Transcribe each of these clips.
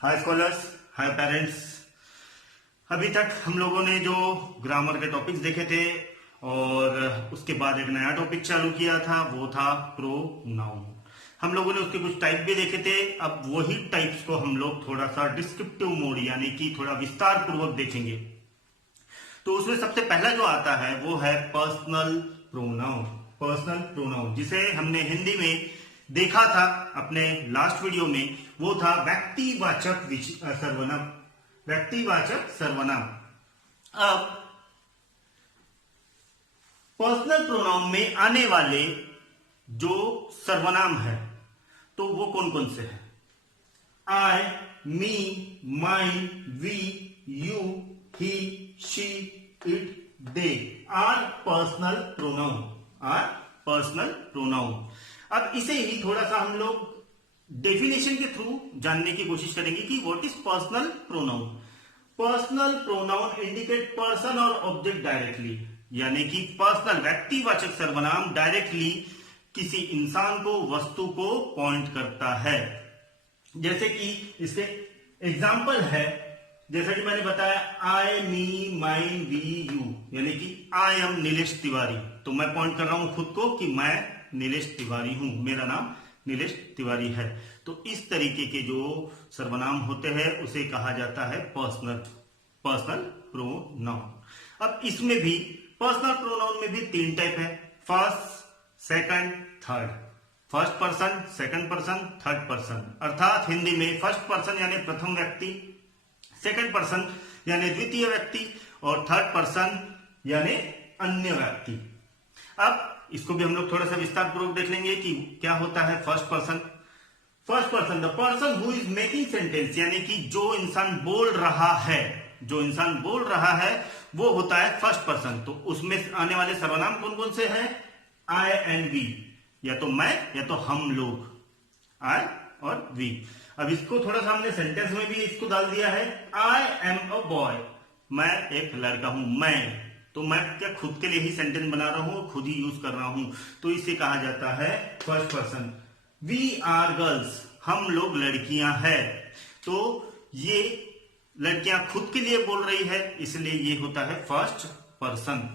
हाय scholars, हाय parents. अभी तक हम लोगों ने जो ग्रामर के टॉपिक्स देखे थे और उसके बाद एक नया टॉपिक चालू किया था, वो था प्रोनाउन। हम लोगों ने उसके कुछ टाइप भी देखे थे। अब वही टाइप्स को हम लोग थोड़ा सा डिस्क्रिप्टिव मोड यानी कि थोड़ा विस्तार पूर्वक देखेंगे। तो उसमें सबसे पहला जो आता है वो है पर्सनल प्रोनाउन। पर्सनल प्रोनाउन जिसे हमने हिंदी में देखा था अपने लास्ट वीडियो में, वो था व्यक्तिवाचक सर्वनाम। व्यक्तिवाचक सर्वनाम। अब पर्सनल प्रोनाउन में आने वाले जो सर्वनाम है तो वो कौन कौन से हैं? I, me, mine, we, you, he, she, it, they are personal pronoun. Are personal pronoun. अब इसे ही थोड़ा सा हम लोग डेफिनेशन के थ्रू जानने की कोशिश करेंगे कि what is personal pronoun. Personal pronoun indicate person और ऑब्जेक्ट डायरेक्टली, यानी कि पर्सनल व्यक्तिवाचक सर्वनाम डायरेक्टली किसी इंसान को, वस्तु को पॉइंट करता है। जैसे कि इसके एग्जाम्पल है, जैसा कि मैंने बताया, आई, मी, माइन, वी, यू, यानी कि आई एम नीलेश तिवारी। तो मैं पॉइंट कर रहा हूं खुद को कि मैं नीलेश तिवारी हूं, मेरा नाम नीलेश तिवारी है। तो इस तरीके के जो सर्वनाम होते हैं उसे कहा जाता है पर्सनल प्रोनाउन। अब इसमें भी पर्सनल प्रोनाउन में भी तीन टाइप है, first, second, third. First person, second person, third person. अर्थात हिंदी में फर्स्ट पर्सन यानी प्रथम व्यक्ति, सेकंड पर्सन यानी द्वितीय व्यक्ति और थर्ड पर्सन यानी अन्य व्यक्ति। अब इसको भी हम लोग थोड़ा सा विस्तार पूर्वक देख लेंगे कि क्या होता है first person. First person, the person who is making sentence, यानी कि जो इंसान बोल रहा है, जो इंसान बोल रहा है वो होता है फर्स्ट पर्सन। तो उसमें आने वाले सर्वनाम कौन कौन से हैं? आई एंड वी, या तो मैं या तो हम लोग, आई और वी। अब इसको थोड़ा सा हमने सेंटेंस में भी इसको डाल दिया है, आई एम अ बॉय, मैं एक लड़का हूं। मैं तो मैं क्या खुद के लिए ही सेंटेंस बना रहा हूं, खुद ही यूज कर रहा हूं, तो इसे कहा जाता है first person. We are girls, हम लोग लड़कियां हैं। तो ये लड़कियां खुद के लिए बोल रही है, इसलिए ये होता है फर्स्ट पर्सन।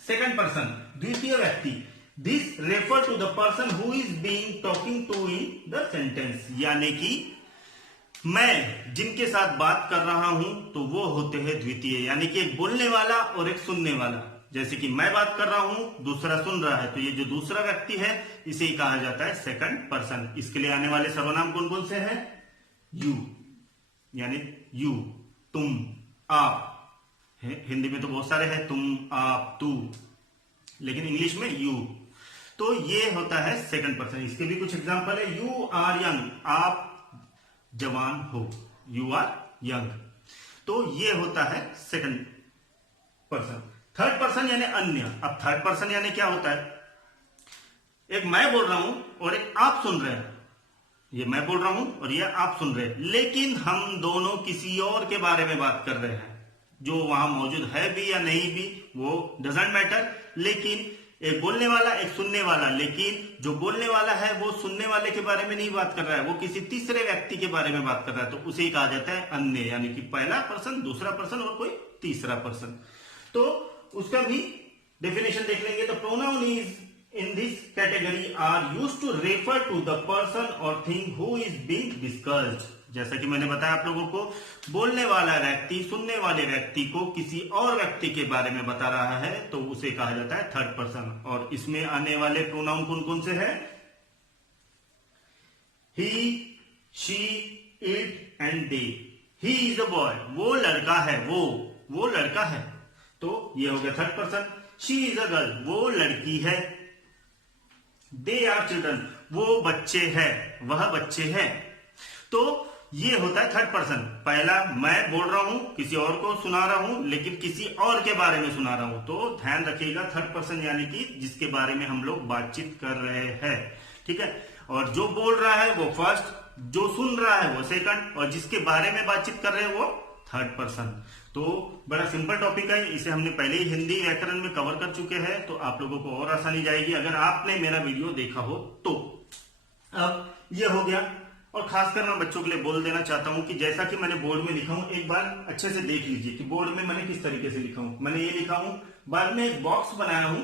सेकंड पर्सन, द्वितीय व्यक्ति, this refer to the person who is being talking to in the sentence, यानी कि मैं जिनके साथ बात कर रहा हूं तो वो होते हैं द्वितीय, यानी कि एक बोलने वाला और एक सुनने वाला। जैसे कि मैं बात कर रहा हूं, दूसरा सुन रहा है, तो ये जो दूसरा व्यक्ति है इसे ही कहा जाता है सेकंड पर्सन। इसके लिए आने वाले सर्वनाम कौन कौन से हैं? यू, यानी यू, तुम, आप। हिंदी में तो बहुत सारे हैं, तुम, आप, तू, लेकिन इंग्लिश में यू। तो ये होता है सेकंड पर्सन। इसके भी कुछ एग्जांपल है, यू आर यंग, आप जवान हो, यू आर यंग। तो ये होता है सेकंड पर्सन। थर्ड पर्सन यानी अन्य। अब थर्ड पर्सन यानी क्या होता है? एक मैं बोल रहा हूं और एक आप सुन रहे हैं। ये मैं बोल रहा हूं और ये आप सुन रहे हैं, लेकिन हम दोनों किसी और के बारे में बात कर रहे हैं। जो वहां मौजूद है भी या नहीं भी वो डजंट मैटर, लेकिन एक बोलने वाला, एक सुनने वाला, लेकिन जो बोलने वाला है वो सुनने वाले के बारे में नहीं बात कर रहा है, वो किसी तीसरे व्यक्ति के बारे में बात कर रहा है, तो उसे ही कहा जाता है अन्य, यानी कि पहला पर्सन, दूसरा पर्सन और कोई तीसरा पर्सन। तो उसका भी डेफिनेशन देख लेंगे। तो pronoun is in this category are used to refer to the person or thing who is being discussed। जैसा कि मैंने बताया आप लोगों को, बोलने वाला व्यक्ति सुनने वाले व्यक्ति को किसी और व्यक्ति के बारे में बता रहा है तो उसे कहा जाता है थर्ड पर्सन। और इसमें आने वाले प्रोनाउन कौन कौन से हैं? He, she, it and they. He is a boy, वो लड़का है, वो लड़का है, तो ये हो गया third person. She is a girl, वो लड़की है। दे आर चिल्ड्रन, वो बच्चे हैं, वह बच्चे हैं। तो ये होता है थर्ड पर्सन। पहला मैं बोल रहा हूं, किसी और को सुना रहा हूं, लेकिन किसी और के बारे में सुना रहा हूं, तो ध्यान रखिएगा थर्ड पर्सन यानी कि जिसके बारे में हम लोग बातचीत कर रहे हैं, ठीक है। और जो बोल रहा है वो फर्स्ट, जो सुन रहा है वो सेकंड, और जिसके बारे में बातचीत कर रहे हैं वो थर्ड पर्सन। तो बड़ा सिंपल टॉपिक है, इसे हमने पहले ही हिंदी व्याकरण में कवर कर चुके हैं, तो आप लोगों को और आसानी जाएगी अगर आपने मेरा वीडियो देखा हो तो। अब ये हो गया और खासकर मैं बच्चों के लिए बोल देना चाहता हूं कि जैसा कि मैंने बोर्ड में लिखा हूं, एक बार अच्छे से देख लीजिए कि बोर्ड में मैंने किस तरीके से लिखा हूं। मैंने ये लिखा हूं, बाद में एक बॉक्स बनाया हूं,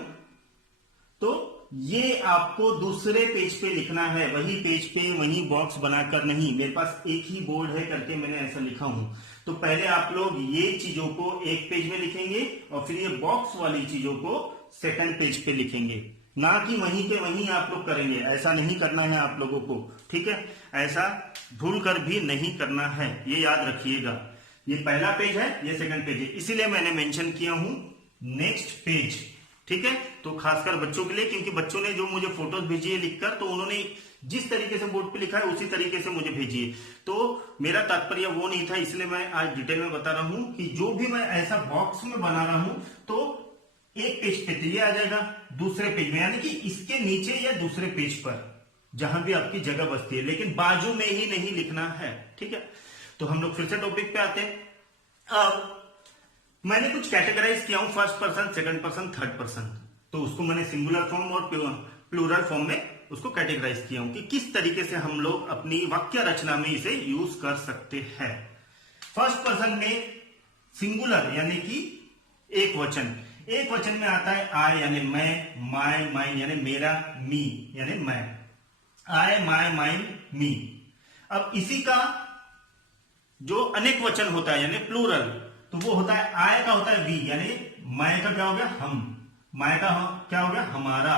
तो ये आपको दूसरे पेज पे लिखना है, वही पेज पे वही बॉक्स बनाकर नहीं। मेरे पास एक ही बोर्ड है करके मैंने ऐसा लिखा हूं। तो पहले आप लोग ये चीजों को एक पेज में लिखेंगे और फिर ये बॉक्स वाली चीजों को सेकंड पेज पे लिखेंगे, ना कि वहीं के वहीं आप लोग करेंगे। ऐसा नहीं करना है आप लोगों को, ठीक है? ऐसा भूल कर भी नहीं करना है, ये याद रखिएगा। ये पहला पेज है, ये सेकंड पेज है, इसीलिए मैंने मेंशन किया हूं नेक्स्ट पेज, ठीक है? तो खासकर बच्चों के लिए, क्योंकि बच्चों ने जो मुझे फोटोज भेजी है लिखकर, तो उन्होंने जिस तरीके से बोर्ड पे लिखा है उसी तरीके से मुझे भेजिए। तो मेरा तात्पर्य वो नहीं था, इसलिए मैं आज डिटेल में बता रहा हूं कि जो भी मैं ऐसा बॉक्स में बना रहा हूं, तो एक पेज पे तो ये आ जाएगा, दूसरे पेज में यानी कि इसके नीचे या दूसरे पेज पर जहां भी आपकी जगह बचती है, लेकिन बाजू में ही नहीं लिखना है, ठीक है? तो हम लोग फिर से टॉपिक पे आते हैं। अब मैंने कुछ कैटेगराइज किया हूं, first person, second person, third person. तो उसको मैंने सिंगुलर फॉर्म और प्लूरल फॉर्म में उसको कैटेगराइज किया हूं कि किस तरीके से हम लोग अपनी वाक्य रचना में इसे यूज कर सकते हैं। फर्स्ट पर्सन में सिंगुलर यानी कि एक वचन, एक वचन में आता है आई यानी मैं, माय माइन यानी मेरा, मी यानी मैं, आई माय माइन मी। अब इसी का जो अनेक वचन होता है यानी प्लूरल, तो वो होता है आय का होता है वी यानी मैं का क्या हो गया हम, माय का क्या हो गया हमारा,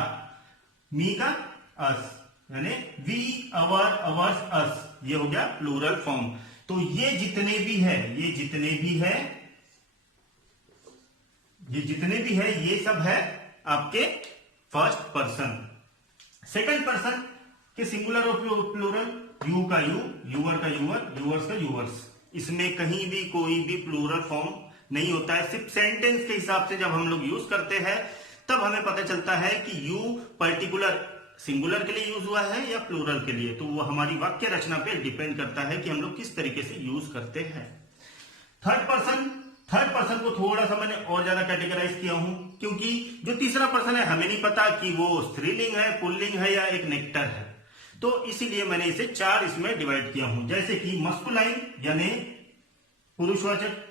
मी का अस यानी वी अवर अवर्स अस, ये हो गया प्लूरल फॉर्म। तो ये जितने भी है, ये जितने भी है, ये जितने भी है, ये सब है आपके फर्स्ट पर्सन। सेकंड पर्सन के सिंगुलर और प्लूरल, यू का यू, यूअर का यूअर, यूअर्स का यूअर्स, इसमें कहीं भी कोई भी प्लूरल फॉर्म नहीं होता है। सिर्फ सेंटेंस के हिसाब से जब हम लोग यूज करते हैं तब हमें पता चलता है कि यू पर्टिकुलर सिंगुलर के लिए यूज हुआ है या प्लूरल के लिए। तो वो हमारी वाक्य रचना पे डिपेंड करता है कि हम लोग किस तरीके से यूज करते हैं। थर्ड पर्सन को थोड़ा सा मैंने और ज्यादा कैटेगराइज किया हूं, क्योंकि जो तीसरा पर्सन है हमें नहीं पता कि वो स्त्रीलिंग है, पुल्लिंग है या एक नेक्टर है, तो इसीलिए मैंने इसे 4 इसमें डिवाइड किया हूं। जैसे कि मस्कुलाइन यानी पुरुषवाचक,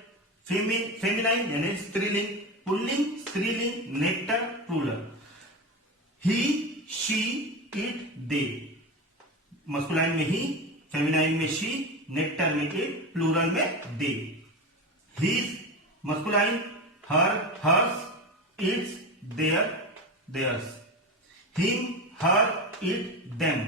फेमिनाइन यानी स्त्रीलिंग, पुल्लिंग स्त्रीलिंग, neuter plural, he she it they, masculine में ही, फेमिनाइन में शी, नेक्टर में इट, प्लूरल में they. His masculine, her hers, its their theirs, him her it them.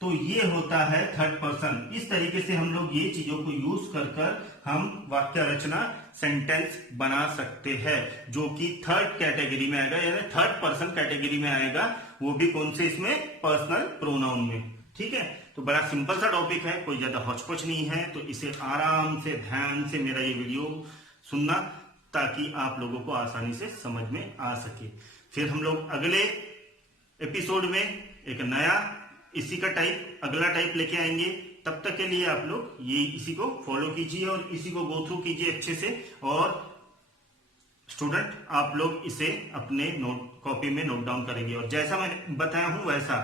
तो ये होता है थर्ड पर्सन। इस तरीके से हम लोग ये चीजों को यूज कर कर हम वाक्य रचना, सेंटेंस बना सकते हैं, जो कि थर्ड कैटेगरी में आएगा यानी थर्ड पर्सन कैटेगरी में आएगा, वो भी कौन से इसमें, पर्सनल प्रोनाउन में, ठीक है? तो बड़ा सिंपल सा टॉपिक है, कोई ज्यादा हौच-पौच नहीं है। तो इसे आराम से ध्यान से मेरा ये वीडियो सुनना, ताकि आप लोगों को आसानी से समझ में आ सके। फिर हम लोग अगले एपिसोड में एक नया इसी का टाइप, अगला टाइप लेके आएंगे। तब तक के लिए आप लोग ये इसी को फॉलो कीजिए और इसी को गो थ्रू कीजिए अच्छे से। और स्टूडेंट आप लोग इसे अपने नोट कॉपी में नोट डाउन करेंगे, और जैसा मैंने बताया हूं वैसा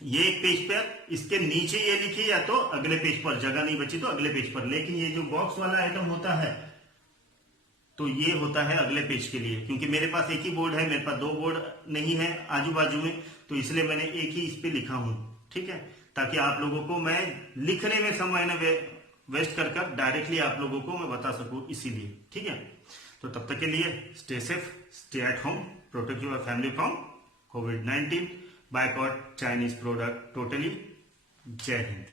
ये एक पेज पर, इसके नीचे ये लिखिए, या तो अगले पेज पर, जगह नहीं बची तो अगले पेज पर। लेकिन ये जो बॉक्स वाला आइटम होता है तो ये होता है अगले पेज के लिए, क्योंकि मेरे पास एक ही बोर्ड है, मेरे पास 2 बोर्ड नहीं है आजू बाजू में, तो इसलिए मैंने एक ही इस पे लिखा हूं, ठीक है? ताकि आप लोगों को मैं लिखने में समय न वेस्ट कर डायरेक्टली आप लोगों को मैं बता सकूं, इसीलिए, ठीक है? तो तब तक के लिए stay safe, stay at home, protect your family from covid, boycott Chinese product totally. जय हिंद।